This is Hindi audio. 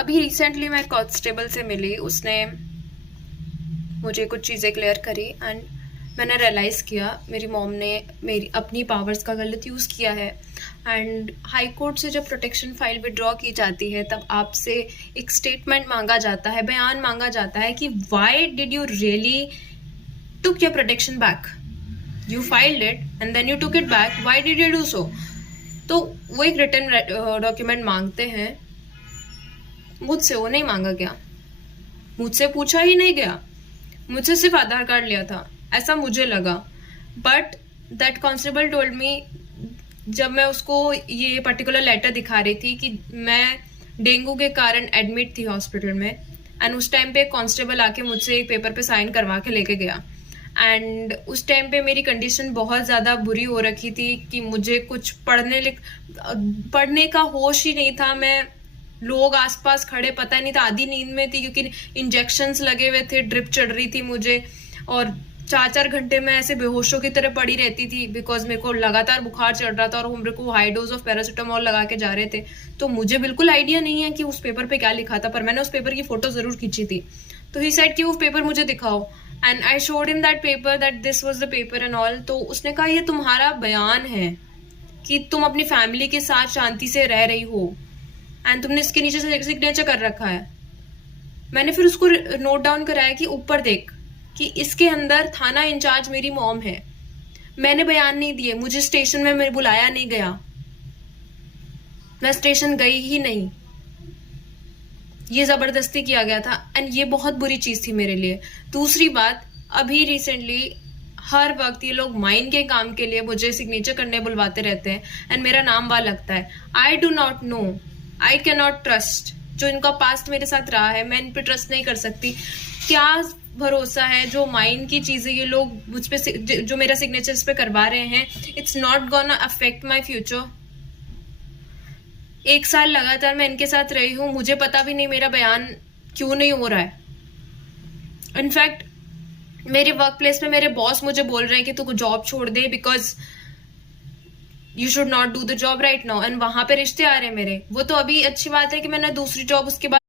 अभी रिसेंटली मैं कांस्टेबल से मिली, उसने मुझे कुछ चीज़ें क्लियर करी एंड मैंने रियलाइज़ किया मेरी मॉम ने मेरी अपनी पावर्स का गलत यूज़ किया है। एंड हाई कोर्ट से जब प्रोटेक्शन फाइल विड्रॉ की जाती है तब आपसे एक स्टेटमेंट मांगा जाता है, बयान मांगा जाता है कि why did you really took your protection back, you filed it and then you took it back, why did you do so. तो वो एक रिटन डॉक्यूमेंट मांगते हैं। मुझसे वो नहीं मांगा गया, मुझसे पूछा ही नहीं गया, मुझसे सिर्फ आधार कार्ड लिया था, ऐसा मुझे लगा। But that constable told me, जब मैं उसको ये पर्टिकुलर लेटर दिखा रही थी कि मैं डेंगू के कारण एडमिट थी हॉस्पिटल में, एंड उस टाइम पे कांस्टेबल आके मुझसे एक पेपर पे साइन करवा के लेके गया। एंड उस टाइम पे मेरी कंडीशन बहुत ज़्यादा बुरी हो रखी थी कि मुझे कुछ पढ़ने का होश ही नहीं था। मैं लोग आसपास खड़े, पता ही नहीं था, आधी नींद में थी क्योंकि इंजेक्शंस लगे हुए थे, ड्रिप चढ़ रही थी मुझे, और 4-4 घंटे में ऐसे बेहोशों की तरह पड़ी रहती थी बिकॉज मेरे को लगातार बुखार चढ़ रहा था और मेरे को हाई डोज ऑफ पैरासीटामोल लगा के जा रहे थे। तो मुझे बिल्कुल आइडिया नहीं है कि उस पेपर पे क्या लिखा था, पर मैंने उस पेपर की फोटो जरूर खींची थी। तो ही सेड कि वो पेपर मुझे दिखाओ, and I showed him that paper that this was the paper and all. तो उसने कहा ये तुम्हारा बयान है कि तुम अपनी फैमिली के साथ शांति से रह रही हो, एंड तुमने इसके नीचे से सिग्नेचर कर रखा है। मैंने फिर उसको नोट डाउन कराया कि ऊपर देख कि इसके अंदर थाना इंचार्ज मेरी मॉम है, मैंने बयान नहीं दिए, मुझे स्टेशन में मेरे बुलाया नहीं गया, मैं स्टेशन गई ही नहीं, ये जबरदस्ती किया गया था। एंड ये बहुत बुरी चीज थी मेरे लिए। दूसरी बात, अभी रिसेंटली हर वक्त ये लोग माइन के काम के लिए मुझे सिग्नेचर करने बुलवाते रहते हैं एंड मेरा नाम वहां लगता है। I do not know, I can not trust. जो इनका पास्ट मेरे साथ रहा है, मैं इन पे ट्रस्ट नहीं कर सकती। क्या भरोसा है जो माइन की चीजें ये लोग मुझ पे जो मेरा सिग्नेचर इस पे करवा रहे हैं, it's not gonna affect my future. 1 साल लगातार मैं इनके साथ रही हूँ, मुझे पता भी नहीं मेरा बयान क्यों नहीं हो रहा है। इनफैक्ट मेरे वर्क प्लेस में मेरे बॉस मुझे बोल रहे हैं कि तू जॉब छोड़ दे because you should not do the job right now. And वहां पे रिश्ते आ रहे हैं मेरे। वो तो अभी अच्छी बात है कि मैंने दूसरी जॉब उसके बाद